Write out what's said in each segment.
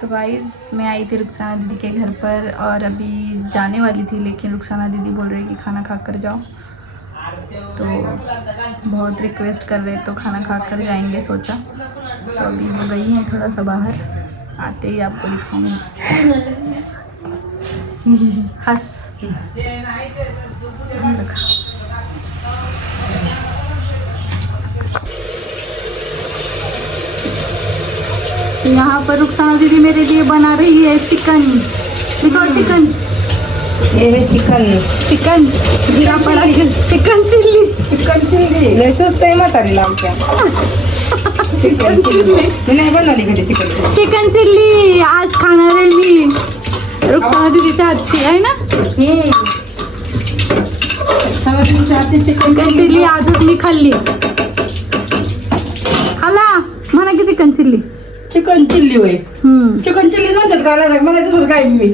तो गाइस मैं आई थी रुखसाना दीदी के घर पर और अभी जाने वाली थी, लेकिन रुखसाना दीदी बोल रही कि खाना खा कर जाओ। तो बहुत रिक्वेस्ट कर रहे तो खाना खा कर जाएंगे सोचा। तो अभी वो गई हैं थोड़ा सा बाहर, आते ही आपको दिखाऊंगी। हंस यहाँ पर रुखसाना दीदी मेरे लिए बना रही है चिकन। दिखाओ चिकन। ये है chicken chicken chicken chilli. Chicken chilli लय स्वस्त आहे म्हातारीला आमच्या. चिकन चिल्ली मी नाही बनवली कधी चिकन. चिकन चिल्ली आज खाणार आहे मी रुखसाना दीदीच्या हातची, आहे ना. चिकन चिल्ली आजच मी खाल्ली. खाला म्हणा की चिकन चिल्ली. चिकन चिल्ली होय. चिकन चिल्ली म्हणतात का मला तुझं काय मी.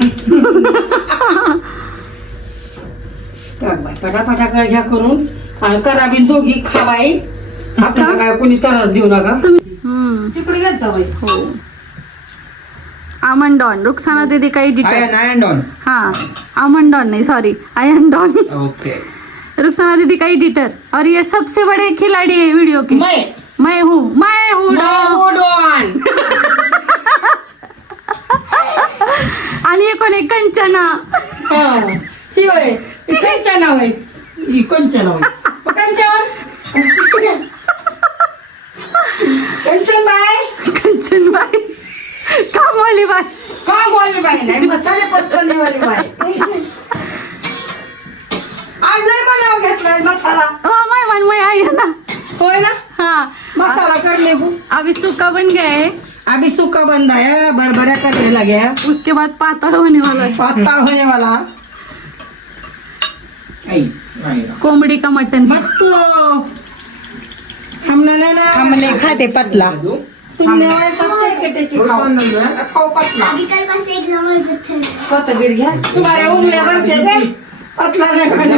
पटापटा घ्या करून करा बी दोघी खावाई. आपल्याला काय कोणी त्रास देऊ नका. तिकडे गेलता बाई. हो आमंडॉन. रुखसाना दीदी का एडिटर. आयन हाँ आमंडॉन नहीं सॉरी आयन डॉन. ओके. रुखसाना दीदी का एडिटर और ये सबसे बड़े खिलाड़ी है वीडियो के. मैं हूँ डॉन. आणि ये कोण आहे कंचना. ही होय कंचना होय. ही कंचना होय. कंचन कंचन बाई काम वाली बाई. काम वाली बाई नाही मसाले पत्तनी वाली बाई. आज नाही बनाव घेतलाय मसाला. मेहमान मैं आई है ना. होय ना. हाँ मसाला करने को अभी सूखा बन गया है. अभी सूखा बन रहा है. बरबरा करने लगे हैं. उसके बाद पातळ होने वाला है. पातळ होने वाला. कोंबड़ी का मटन. मस्त. हमने खाते पतला. तुमने खाओ पतला. कोथिंबीर घ्या. तुम्हाला उंगल्या भरते ते पतला नाही खाणे.